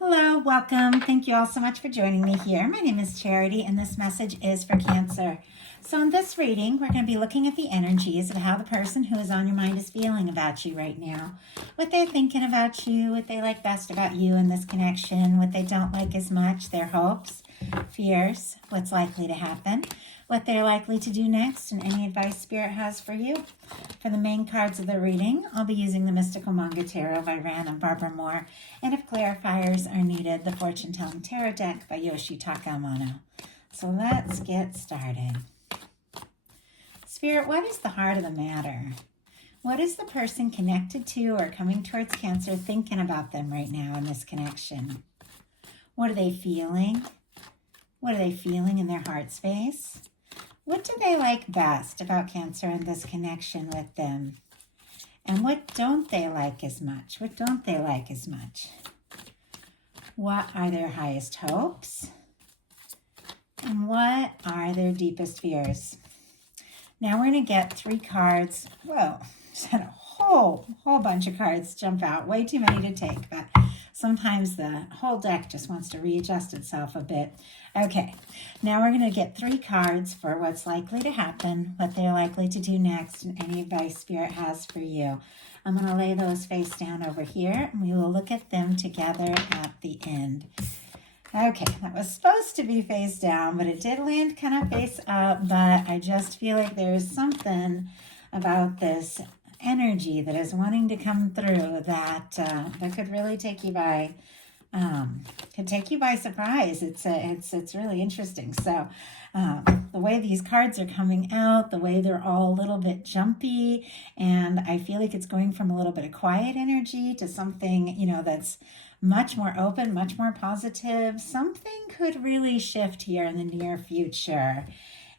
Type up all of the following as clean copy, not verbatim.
Hello, welcome. Thank you all so much for joining me here. My name is Charity, and this message is for Cancer. So, in this reading, we're going to be looking at the energies of how the person who is on your mind is feeling about you right now, what they're thinking about you, what they like best about you in this connection, what they don't like as much, their hopes, fears, what's likely to happen, what they're likely to do next, and any advice Spirit has for you. For the main cards of the reading, I'll be using the Mystical Manga Tarot by Ran and Barbara Moore, and if clarifiers are needed, the Fortune Telling Tarot deck by Yoshitaka Amano. So let's get started. Spirit, what is the heart of the matter? What is the person connected to or coming towards Cancer thinking about them right now in this connection? What are they feeling? What are they feeling in their heart space? What do they like best about Cancer and this connection with them? And what don't they like as much? What don't they like as much? What are their highest hopes? And what are their deepest fears? Now we're going to get 3 cards. Whoa, just had a whole bunch of cards jump out. Way too many to take, but sometimes the whole deck just wants to readjust itself a bit. Okay, now we're going to get 3 cards for what's likely to happen, what they're likely to do next, and any advice Spirit has for you. I'm going to lay those face down over here, and we will look at them together at the end. Okay, that was supposed to be face down, but it did land kind of face up, but I just feel like there's something about this energy that is wanting to come through that could really take you by surprise. It's really interesting. So the way these cards are coming out, the way they're all a little bit jumpy, and I feel like it's going from a little bit of quiet energy to something, that's much more open, much more positive. Something could really shift here in the near future.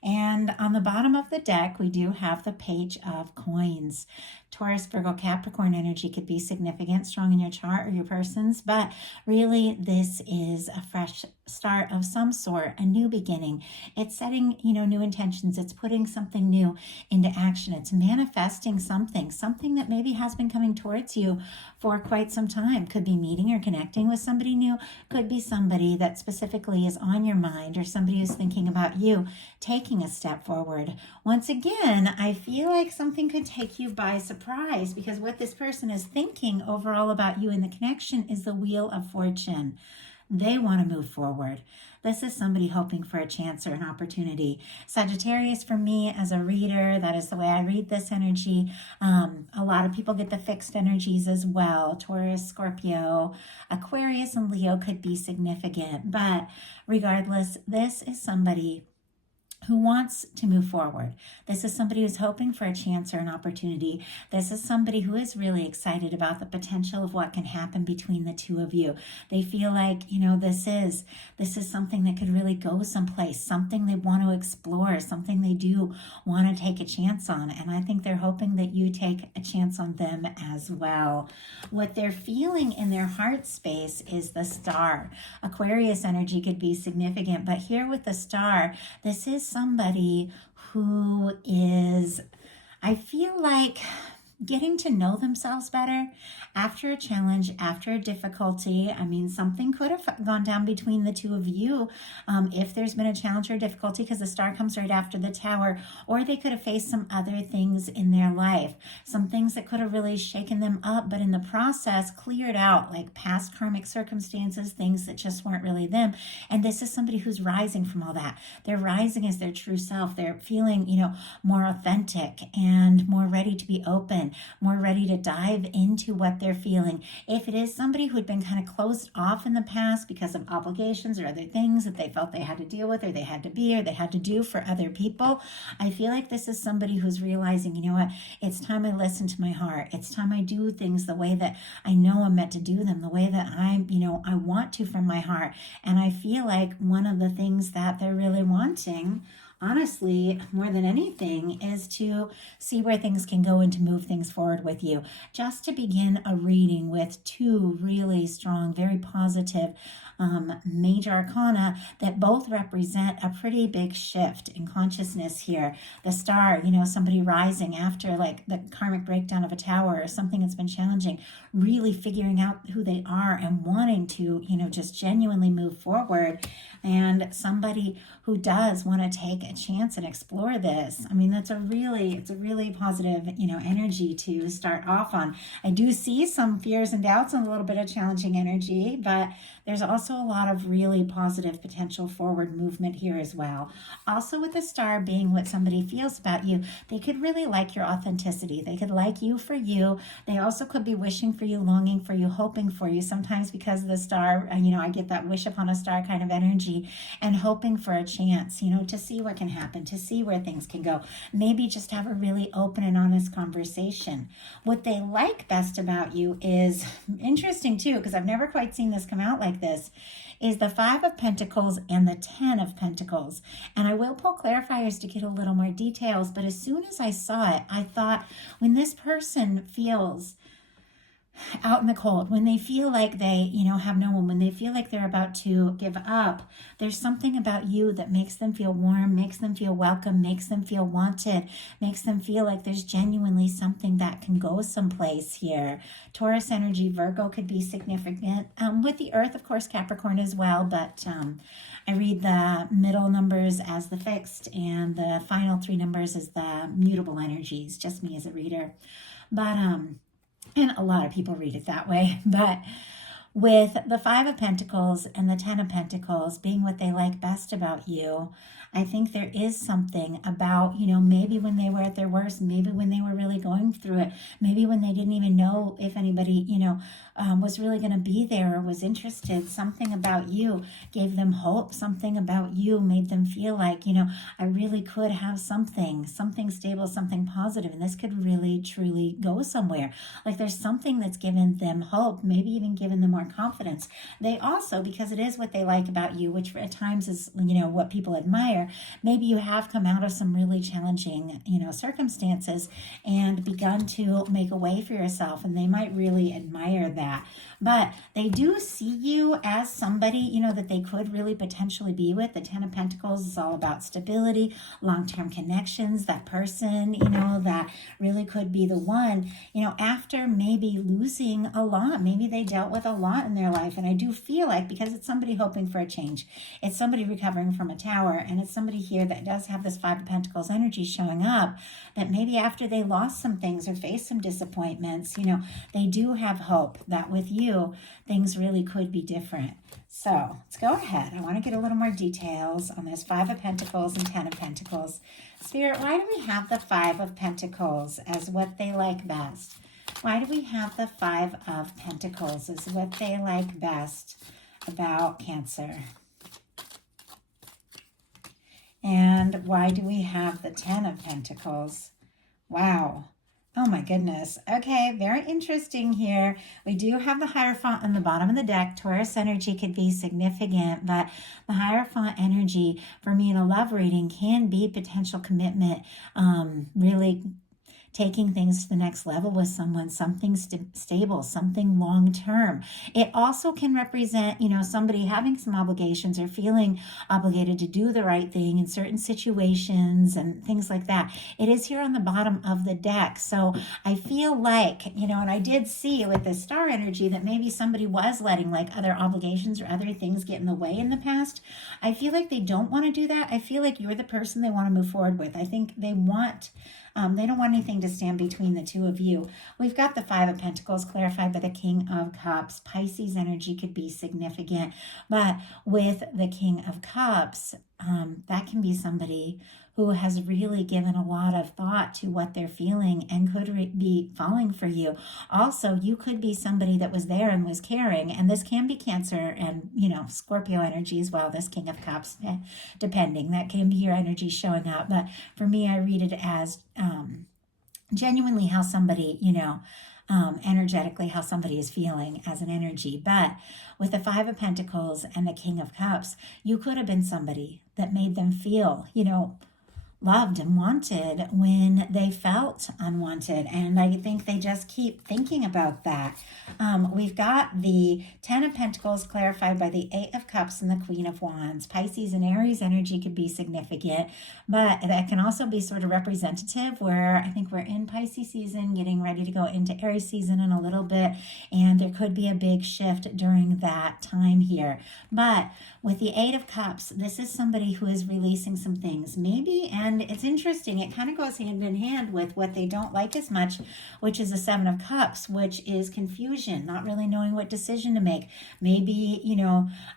And on the bottom of the deck, we do have the Page of Coins. Taurus, Virgo, Capricorn energy could be significant, strong in your chart or your person's, but really this is a fresh start of some sort, a new beginning. It's setting, new intentions. It's putting something new into action. It's manifesting something that maybe has been coming towards you for quite some time. Could be meeting or connecting with somebody new. Could be somebody that specifically is on your mind or somebody who's thinking about you taking a step forward. Once again, I feel like something could take you by surprise because what this person is thinking overall about you in the connection is the Wheel of Fortune. They want to move forward. This is somebody hoping for a chance or an opportunity. Sagittarius, for me as a reader, that is the way I read this energy. A lot of people get the fixed energies as well. Taurus, Scorpio, Aquarius, and Leo could be significant. But regardless, this is somebody who wants to move forward. This is somebody who's hoping for a chance or an opportunity. This is somebody who is really excited about the potential of what can happen between the two of you. They feel like, this is something that could really go someplace, something they want to explore, something they do want to take a chance on. And I think they're hoping that you take a chance on them as well. What they're feeling in their heart space is the Star. Aquarius energy could be significant, but here with the Star, this is somebody who is, I feel like, getting to know themselves better after a challenge, after a difficulty. I mean, something could have gone down between the two of you if there's been a challenge or difficulty, because the Star comes right after the Tower, or they could have faced some other things in their life, some things that could have really shaken them up, but in the process cleared out, like past karmic circumstances, things that just weren't really them. And this is somebody who's rising from all that. They're rising as their true self. They're feeling, more authentic and more ready to be open, more ready to dive into what they're feeling. If it is somebody who had been kind of closed off in the past because of obligations or other things that they felt they had to deal with, or they had to be, or they had to do for other people, I feel like this is somebody who's realizing, what, it's time I listen to my heart. It's time I do things the way that I know I'm meant to do them, the way that I want to from my heart. And I feel like one of the things that they're really wanting honestly, more than anything, is to see where things can go and to move things forward with you. Just to begin a reading with two really strong, very positive major arcana that both represent a pretty big shift in consciousness here. The star, somebody rising after like the karmic breakdown of a tower or something that's been challenging, really figuring out who they are and wanting to, just genuinely move forward. And somebody who does want to take a chance and explore this. I mean, it's a really positive, energy to start off on. I do see some fears and doubts and a little bit of challenging energy, but there's also a lot of really positive potential forward movement here as well. Also, with the star being what somebody feels about you, they could really like your authenticity. They could like you for you. They also could be wishing for you, longing for you, hoping for you. Sometimes because of the star, I get that wish upon a star kind of energy, and hoping for a chance, to see what can happen, to see where things can go. Maybe just have a really open and honest conversation. What they like best about you is interesting too, because I've never quite seen this come out like this, is the Five of Pentacles and the Ten of Pentacles. And I will pull clarifiers to get a little more details, but as soon as I saw it, I thought, when this person feels out in the cold, when they feel like they, have no one, when they feel like they're about to give up, there's something about you that makes them feel warm, makes them feel welcome, makes them feel wanted, makes them feel like there's genuinely something that can go someplace here. Taurus energy, Virgo could be significant. With the Earth, of course, Capricorn as well, but I read the middle numbers as the fixed and the final three numbers as the mutable energies, just me as a reader. But and a lot of people read it that way. But with the Five of Pentacles and the Ten of Pentacles being what they like best about you, I think there is something about, maybe when they were at their worst, maybe when they were really going through it, maybe when they didn't even know if anybody, was really going to be there or was interested, something about you gave them hope, something about you made them feel like, I really could have something stable, something positive, and this could really, truly go somewhere. Like there's something that's given them hope, maybe even given them more confidence. They also, because it is what they like about you, which at times is, what people admire, maybe you have come out of some really challenging, circumstances and begun to make a way for yourself, and they might really admire that. But they do see you as somebody, that they could really potentially be with. The Ten of Pentacles is all about stability, long-term connections, that person, that really could be the one, after maybe losing a lot. Maybe they dealt with a lot in their life. And I do feel like, because it's somebody hoping for a change, it's somebody recovering from a tower, and it's somebody here that does have this Five of Pentacles energy showing up, that maybe after they lost some things or faced some disappointments, they do have hope that with you, things really could be different. So let's go ahead. I want to get a little more details on this Five of Pentacles and Ten of Pentacles. Spirit, why do we have the Five of Pentacles as what they like best? Why do we have the Five of Pentacles as what they like best about Cancer? And why do we have the Ten of Pentacles? Wow. Oh my goodness. Okay, very interesting here. We do have the Hierophant on the bottom of the deck. Taurus energy could be significant, but the Hierophant energy for me in a love reading can be potential commitment, really taking things to the next level with someone, something stable, something long-term. It also can represent, somebody having some obligations or feeling obligated to do the right thing in certain situations and things like that. It is here on the bottom of the deck. So I feel like, and I did see with the star energy that maybe somebody was letting like other obligations or other things get in the way in the past. I feel like they don't want to do that. I feel like you're the person they want to move forward with. I think they don't want anything to stand between the two of you. We've got the Five of Pentacles clarified by the King of Cups. Pisces energy could be significant, but with the King of Cups, that can be somebody who has really given a lot of thought to what they're feeling and could be falling for you. Also, you could be somebody that was there and was caring, and this can be Cancer and, Scorpio energy as well, this King of Cups, depending. That can be your energy showing up. But for me, I read it as genuinely how somebody, energetically how somebody is feeling as an energy. But with the Five of Pentacles and the King of Cups, you could have been somebody that made them feel, loved and wanted when they felt unwanted. And I think they just keep thinking about that. We've got the Ten of Pentacles clarified by the Eight of Cups and the Queen of Wands. Pisces and Aries energy could be significant, but that can also be sort of representative, where I think we're in Pisces season, getting ready to go into Aries season in a little bit, and there could be a big shift during that time here. But with the Eight of Cups, this is somebody who is releasing some things, maybe, and it's interesting, it kind of goes hand in hand with what they don't like as much, which is the Seven of Cups, which is confusion, not really knowing what decision to make. Maybe,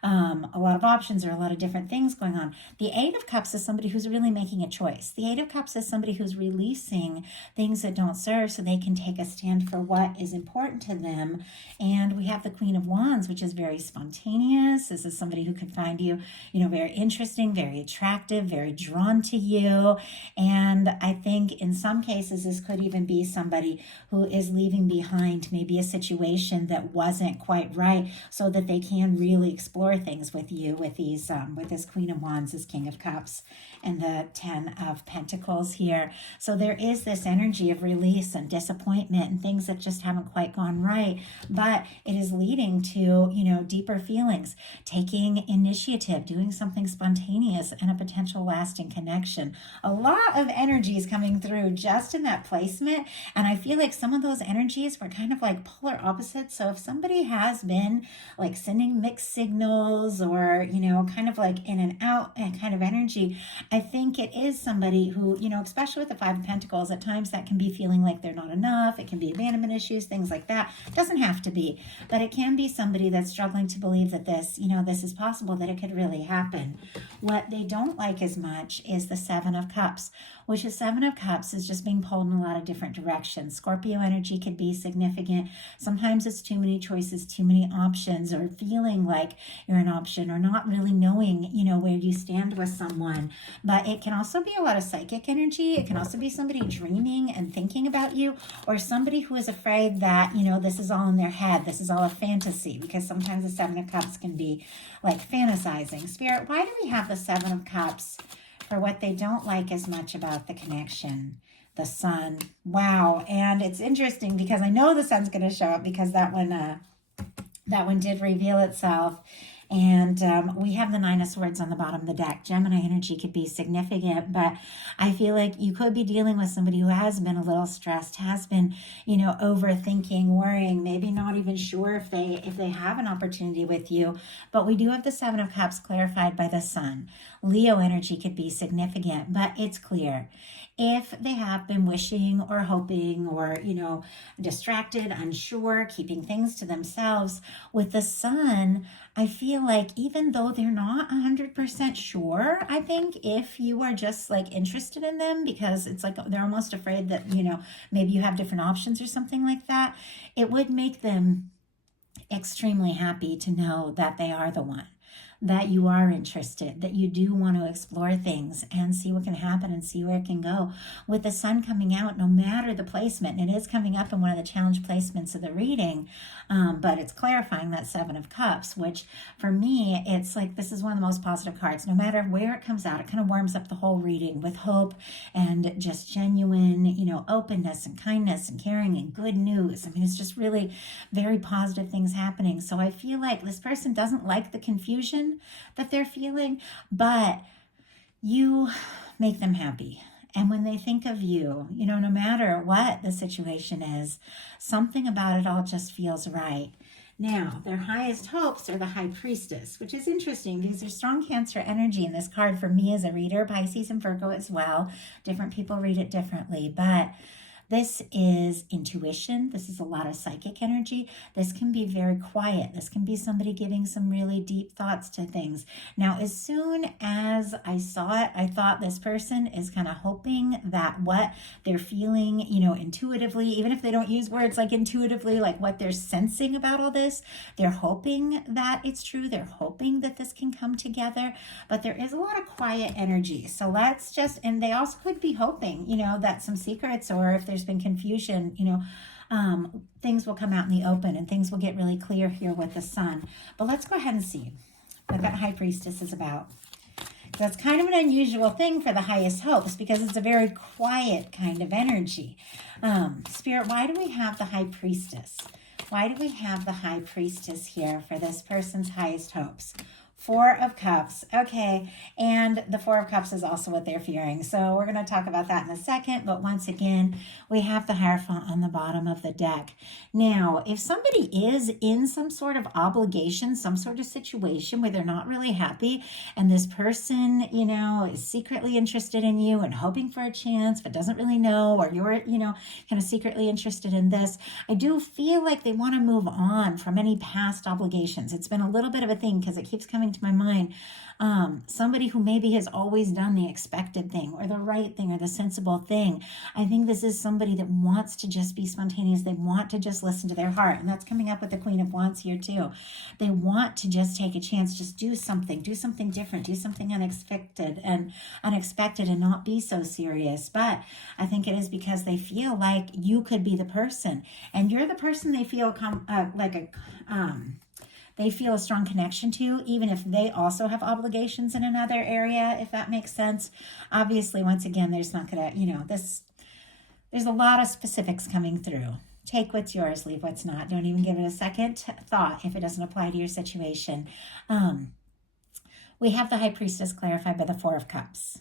a lot of options or a lot of different things going on. The Eight of Cups is somebody who's really making a choice. The Eight of Cups is somebody who's releasing things that don't serve so they can take a stand for what is important to them. And we have the Queen of Wands, which is very spontaneous. This is somebody who can find you, very interesting, very attractive, very drawn to you. And I think in some cases, this could even be somebody who is leaving behind maybe a situation that wasn't quite right, so that they can really explore things with you with these, with this Queen of Wands, this King of Cups, and the Ten of Pentacles here. So there is this energy of release and disappointment and things that just haven't quite gone right, but it is leading to, deeper feelings, taking initiative, doing something spontaneous, and a potential lasting connection. A lot of energies coming through just in that placement, and I feel like some of those energies were kind of like polar opposites. So if somebody has been like sending mixed signals, or kind of like in and out kind of energy, I think it is somebody who, especially with the Five of Pentacles, at times that can be feeling like they're not enough. It can be abandonment issues, things like that. It doesn't have to be, but it can be somebody that's struggling to believe that this is possible, that it could really happen. What they don't like as much is the Seven of Cups, which is Seven of Cups is just being pulled in a lot of different directions. Scorpio energy could be significant. Sometimes it's too many choices, too many options, or feeling like you're an option, or not really knowing, where you stand with someone. But it can also be a lot of psychic energy. It can also be somebody dreaming and thinking about you, or somebody who is afraid that, this is all in their head. This is all a fantasy, because sometimes the Seven of Cups can be like fantasizing. Spirit, why do we have the Seven of Cups for what they don't like as much about the connection? The Sun. Wow. And it's interesting because I know the Sun's going to show up, because that one did reveal itself. And we have the Nine of Swords on the bottom of the deck. Gemini energy could be significant, but I feel like you could be dealing with somebody who has been a little stressed, has been, overthinking, worrying, maybe not even sure if they have an opportunity with you. But we do have the Seven of Cups clarified by the Sun. Leo energy could be significant, but it's clear. If they have been wishing or hoping or, distracted, unsure, keeping things to themselves, with the Sun, I feel like even though they're not 100% sure, I think if you are just like interested in them, because it's like they're almost afraid that, maybe you have different options or something like that, it would make them extremely happy to know that they are the one, that you are interested, that you do want to explore things and see what can happen and see where it can go. With the Sun coming out, no matter the placement, and it is coming up in one of the challenge placements of the reading, but it's clarifying that Seven of Cups, which for me, it's like this is one of the most positive cards. No matter where it comes out, it kind of warms up the whole reading with hope and just genuine, openness and kindness and caring and good news. I mean, it's just really very positive things happening. So I feel like this person doesn't like the confusion that they're feeling, but you make them happy. And when they think of you, no matter what the situation is, something about it all just feels right. Now, their highest hopes are the High Priestess, which is interesting because there's strong Cancer energy in this card for me as a reader, Pisces and Virgo as well. Different people read it differently, but this is intuition. This is a lot of psychic energy. This can be very quiet. This can be somebody giving some really deep thoughts to things. Now, as soon as I saw it, I thought this person is kind of hoping that what they're feeling, intuitively, even if they don't use words like intuitively, like what they're sensing about all this, they're hoping that it's true. They're hoping that this can come together, but there is a lot of quiet energy. So and they also could be hoping, that some secrets, or if there's been confusion, things will come out in the open and things will get really clear here with the Sun. But let's go ahead and see what that High Priestess is about. That's kind of an unusual thing for the highest hopes because it's a very quiet kind of energy. Spirit, why do we have the High Priestess? Why do we have the High Priestess here for this person's highest hopes? Four of Cups. Okay, and the Four of Cups is also what they're fearing. So we're going to talk about that in a second. But once again, we have the Hierophant on the bottom of the deck. Now, if somebody is in some sort of obligation, some sort of situation where they're not really happy, and this person, you know, is secretly interested in you and hoping for a chance, but doesn't really know, or you're, you know, kind of secretly interested in this, I do feel like they want to move on from any past obligations. It's been a little bit of a thing because it keeps coming to my mind. Somebody who maybe has always done the expected thing or the right thing or the sensible thing. I think this is somebody that wants to just be spontaneous. They want to just listen to their heart. And that's coming up with the Queen of Wands here too. They want to just take a chance, just do something different, do something unexpected and not be so serious. But I think it is because they feel like you could be the person, and you're the person they feel they feel a strong connection to, even if they also have obligations in another area, if that makes sense. Obviously, once again, there's not gonna, you know, there's a lot of specifics coming through. Take what's yours, leave what's not. Don't even give it a second thought if it doesn't apply to your situation. We have the High Priestess clarified by the Four of Cups.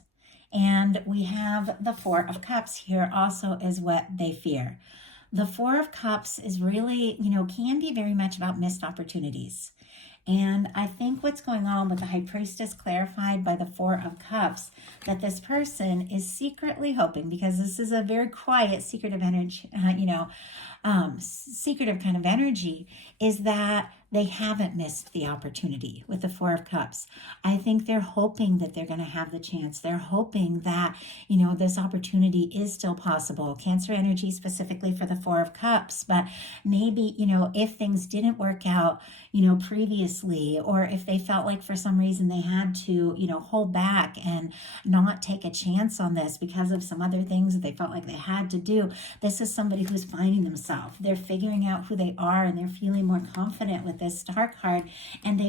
And we have the Four of Cups here also is what they fear. The Four of Cups is really, you know, can be very much about missed opportunities. And I think what's going on with the High Priestess clarified by the Four of Cups, that this person is secretly hoping, because this is a very quiet, secretive energy, secretive kind of energy, is that they haven't missed the opportunity with the Four of Cups. I think they're hoping that they're going to have the chance. They're hoping that, you know, this opportunity is still possible. Cancer energy specifically for the Four of Cups. But maybe, you know, if things didn't work out, you know, previously, or if they felt like for some reason they had to, you know, hold back and not take a chance on this because of some other things that they felt like they had to do, this is somebody who's finding themselves. They're figuring out who they are and they're feeling more confident with this Star card, and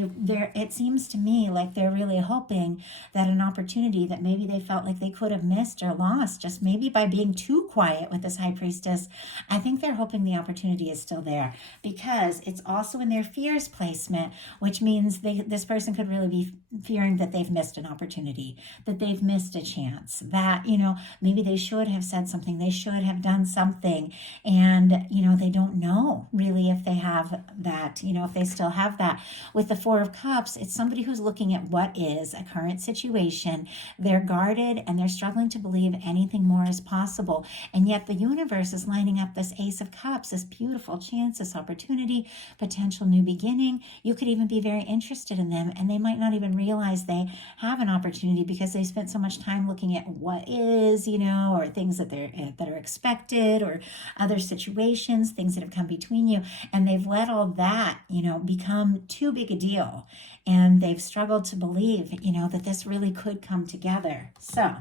it seems to me like they're really hoping that an opportunity that maybe they felt like they could have missed or lost just maybe by being too quiet with this High Priestess, I think they're hoping the opportunity is still there, because it's also in their fears placement, which means this person could really be fearing that they've missed an opportunity, that they've missed a chance, that, you know, maybe they should have said something, they should have done something, and, you know, they don't know really if they have that, you know, if they still have that. With the Four of Cups, it's somebody who's looking at what is a current situation. They're guarded and they're struggling to believe anything more is possible. And yet the universe is lining up this Ace of Cups, this beautiful chance, this opportunity, potential new beginning. You could even be very interested in them, and they might not even realize they have an opportunity because they spent so much time looking at what is, you know, or things that are expected, or other situations, things that have come between you, and they've let all that, you know, become too big a deal, and they've struggled to believe, you know, that this really could come together. So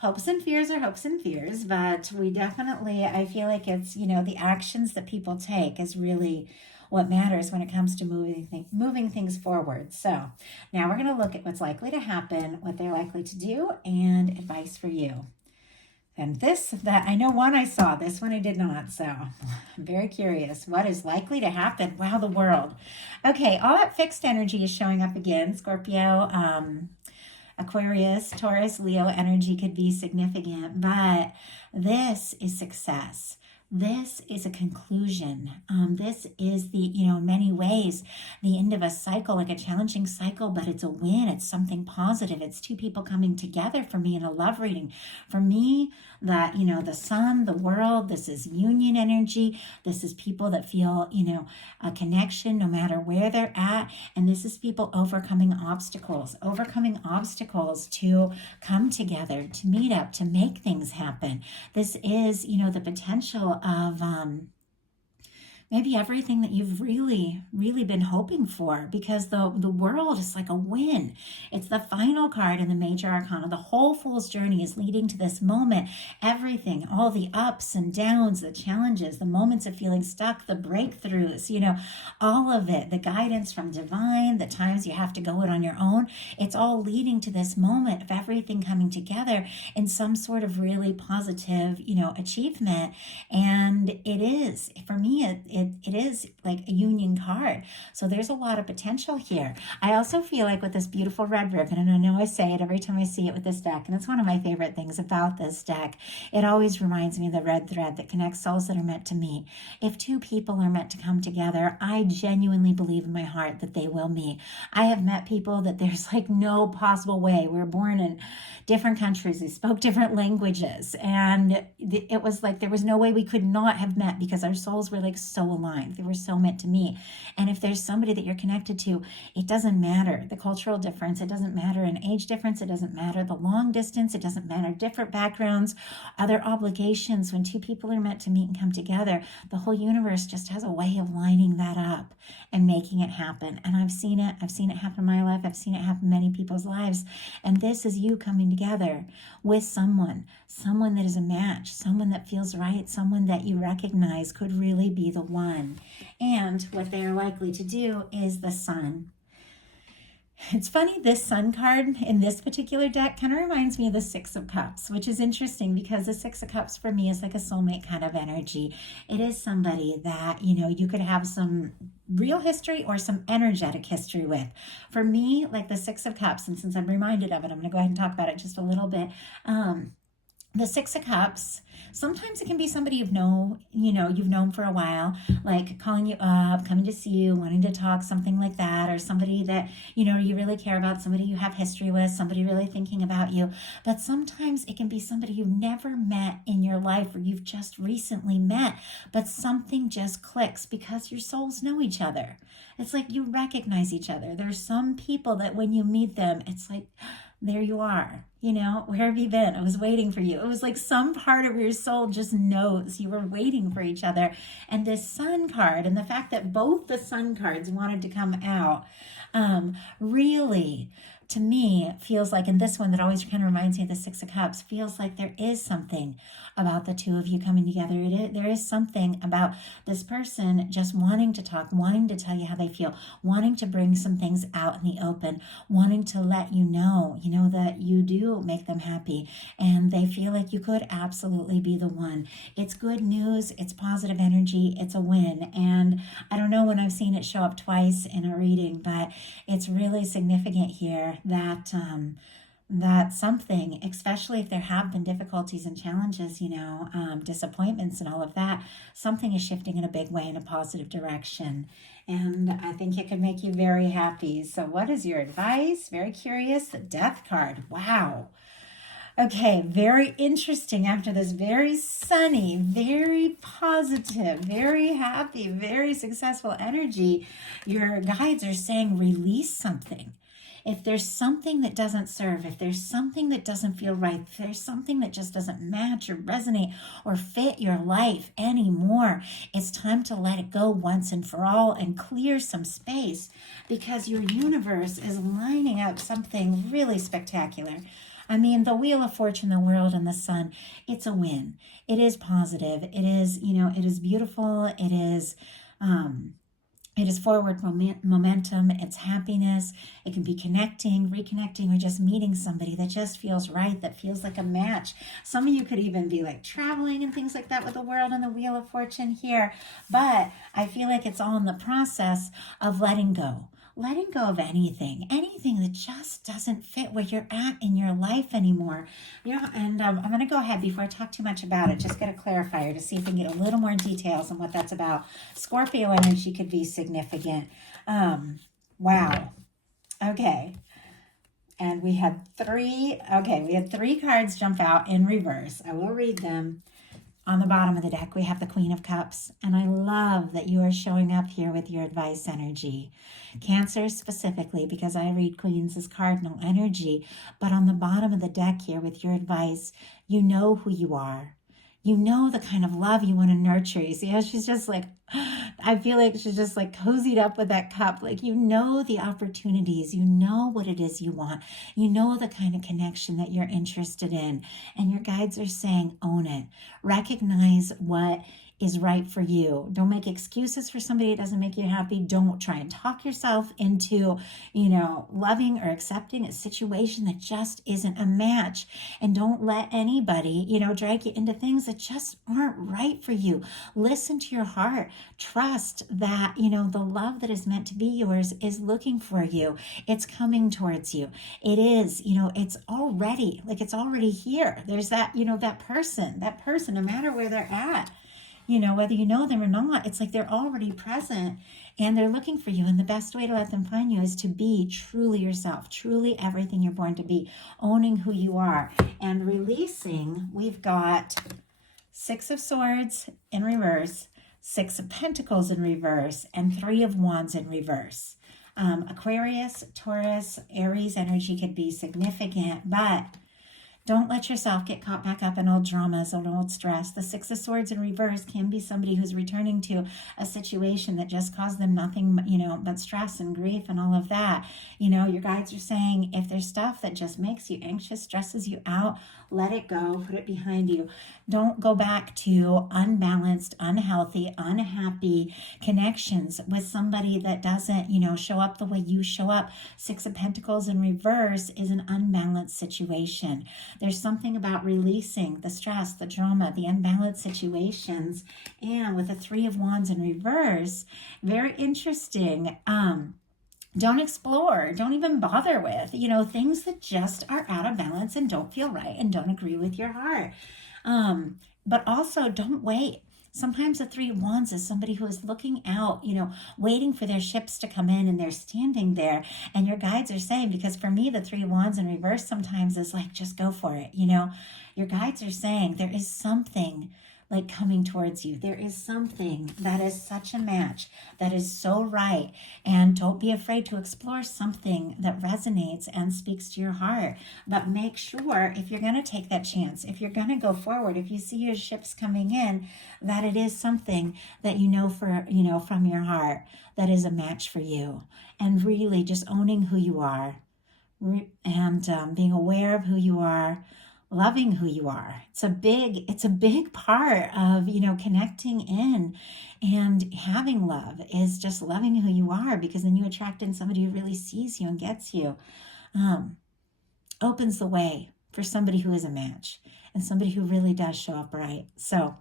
hopes and fears are hopes and fears, but we definitely, I feel like it's, you know, the actions that people take is really what matters when it comes to moving things forward. So now we're going to look at what's likely to happen, what they're likely to do, and advice for you. And that I know one I saw, this one I did not. So I'm very curious. What is likely to happen? Wow, the World. Okay, all that fixed energy is showing up again. Scorpio, Aquarius, Taurus, Leo energy could be significant, but this is success. This is a conclusion. This is the, you know, in many ways, the end of a cycle, like a challenging cycle, but it's a win. It's something positive. It's two people coming together for me in a love reading. For me, that, you know, the Sun, the World, this is union energy. This is people that feel, you know, a connection no matter where they're at. And this is people overcoming obstacles to come together, to meet up, to make things happen. This is, you know, the potential of maybe everything that you've really, really been hoping for, because the world is like a win. It's the final card in the major arcana. The whole Fool's journey is leading to this moment. Everything, all the ups and downs, the challenges, the moments of feeling stuck, the breakthroughs, all of it, the guidance from divine, the times you have to go it on your own. It's all leading to this moment of everything coming together in some sort of really positive, achievement. And it is, for me, it is like a union card. So there's a lot of potential here. I also feel like with this beautiful red ribbon, and I know I say it every time I see it with this deck, and it's one of my favorite things about this deck, it always reminds me of the red thread that connects souls that are meant to meet. If two people are meant to come together, I genuinely believe in my heart that they will meet. I have met people that there's like no possible way. We were born in different countries, we spoke different languages, and it was like there was no way we could not have met, because our souls were like so aligned. They were so meant to meet. And if there's somebody that you're connected to, it doesn't matter the cultural difference, it doesn't matter an age difference, it doesn't matter the long distance, it doesn't matter different backgrounds, other obligations. When two people are meant to meet and come together, the whole universe just has a way of lining that up and making it happen. And I've seen it happen in my life, I've seen it happen in many people's lives. And this is you coming together with someone that is a match, someone that feels right, someone that you recognize could really be the one. And what they are likely to do is the Sun. It's funny, this Sun card in this particular deck kind of reminds me of the Six of Cups, which is interesting because the Six of Cups for me is like a soulmate kind of energy. It is somebody that, you could have some real history or some energetic history with. For me, like the Six of Cups, and since I'm reminded of it, I'm going to go ahead and talk about it just a little bit. The Six of Cups, sometimes it can be somebody you've known for a while, like calling you up, coming to see you, wanting to talk, something like that, or somebody that, you really care about, somebody you have history with, somebody really thinking about you. But sometimes it can be somebody you've never met in your life, or you've just recently met, but something just clicks because your souls know each other. It's like you recognize each other. There's some people that when you meet them, it's like, there you are, where have you been? I was waiting for you. It was like some part of your soul just knows you were waiting for each other. And this Sun card, and the fact that both the Sun cards wanted to come out, really, to me, feels like, and this one that always kind of reminds me of the Six of Cups, feels like there is something about the two of you coming together. There is something about this person just wanting to talk, wanting to tell you how they feel, wanting to bring some things out in the open, wanting to let you know that you do make them happy, and they feel like you could absolutely be the one. It's good news, it's positive energy, it's a win. And I don't know when I've seen it show up twice in a reading, but it's really significant here that that something, especially if there have been difficulties and challenges, disappointments and all of that, something is shifting in a big way in a positive direction. And I think it could make you very happy. So what is your advice? Very curious. The Death card. Wow. Okay, very interesting. After this very sunny, very positive, very happy, very successful energy, your guides are saying release something. If there's something that doesn't serve, if there's something that doesn't feel right, if there's something that just doesn't match or resonate or fit your life anymore, it's time to let it go once and for all and clear some space, because your universe is lining up something really spectacular. I mean, the Wheel of Fortune, the world, and the Sun, it's a win. It is positive. It is, it is beautiful. It is forward momentum, it's happiness, it can be connecting, reconnecting, or just meeting somebody that just feels right, that feels like a match. Some of you could even be like traveling and things like that with the world and the Wheel of Fortune here, but I feel like it's all in the process of letting go of anything that just doesn't fit where you're at in your life anymore. And I'm going to go ahead, before I talk too much about it, just get a clarifier to see if we can get a little more details on what that's about. Scorpio energy could be significant. Wow. Okay. And we had three cards jump out in reverse. I will read them. On the bottom of the deck, we have the Queen of Cups, and I love that you are showing up here with your advice energy. Cancer specifically, because I read Queens as cardinal energy, but on the bottom of the deck here with your advice, you know who you are. You know the kind of love you want to nurture. You see how she's just like, I feel like she's just like cozied up with that cup. Like, you know the opportunities, you know what it is you want, you know the kind of connection that you're interested in. And your guides are saying, own it. Recognize what is right for you. Don't make excuses for somebody that doesn't make you happy. Don't try and talk yourself into, loving or accepting a situation that just isn't a match. And don't let anybody, drag you into things that just aren't right for you. Listen to your heart. Trust that, the love that is meant to be yours is looking for you. It's coming towards you. It is, it's already here. There's that, that person, no matter where they're at, whether you know them or not, it's like they're already present and they're looking for you. And the best way to let them find you is to be truly yourself, truly everything you're born to be, owning who you are. And releasing, we've got 6 of Swords in reverse, 6 of Pentacles in reverse, and 3 of Wands in reverse. Aquarius, Taurus, Aries energy could be significant, but don't let yourself get caught back up in old dramas or old stress. The 6 of Swords in reverse can be somebody who's returning to a situation that just caused them nothing, but stress and grief and all of that. Your guides are saying, if there's stuff that just makes you anxious, stresses you out, let it go, put it behind you. Don't go back to unbalanced, unhealthy, unhappy connections with somebody that doesn't, show up the way you show up. 6 of Pentacles in reverse is an unbalanced situation. There's something about releasing the stress, the drama, the unbalanced situations. And with the 3 of Wands in reverse, very interesting. Don't explore, don't even bother with, things that just are out of balance and don't feel right and don't agree with your heart. But also don't wait. Sometimes the 3 of Wands is somebody who is looking out, waiting for their ships to come in and they're standing there. And your guides are saying, because for me, the 3 of Wands in reverse sometimes is like, just go for it. Your guides are saying there is something like coming towards you. There is something that is such a match, that is so right. And don't be afraid to explore something that resonates and speaks to your heart. But make sure, if you're going to take that chance, if you're going to go forward, if you see your ships coming in, that it is something that from your heart, that is a match for you. And really just owning who you are and being aware of who you are, loving who you are. It's a big part of, connecting in and having love is just loving who you are, because then you attract in somebody who really sees you and gets you. Opens the way for somebody who is a match and somebody who really does show up right. So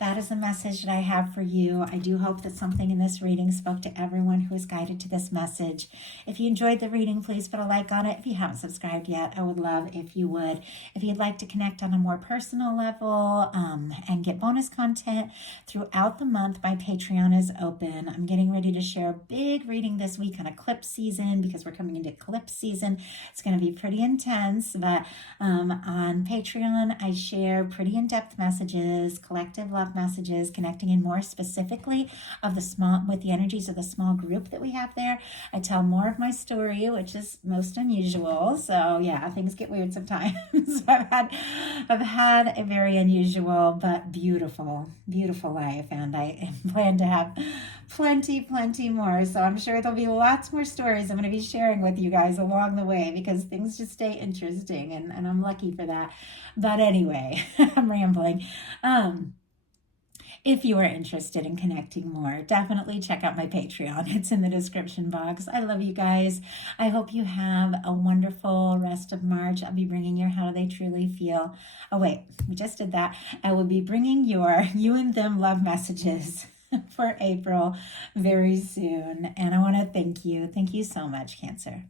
that is the message that I have for you. I do hope that something in this reading spoke to everyone who is guided to this message. If you enjoyed the reading, please put a like on it. If you haven't subscribed yet, I would love if you would. If you'd like to connect on a more personal level and get bonus content throughout the month, my Patreon is open. I'm getting ready to share a big reading this week on eclipse season, because we're coming into eclipse season. It's going to be pretty intense, but on Patreon, I share pretty in-depth messages, collective love messages, connecting in more specifically with the energies of the small group that we have there. I tell more of my story, which is most unusual. So yeah, things get weird sometimes. I've had a very unusual but beautiful life, and I plan to have plenty more. So I'm sure there'll be lots more stories I'm going to be sharing with you guys along the way, because things just stay interesting, and I'm lucky for that. But anyway, I'm rambling. If you are interested in connecting more, definitely check out my Patreon. It's in the description box. I love you guys. I hope you have a wonderful rest of March. I'll be bringing your How Do They Truly Feel. Oh, wait, we just did that. I will be bringing your You and Them love messages for April very soon. And I want to thank you. Thank you so much, Cancer.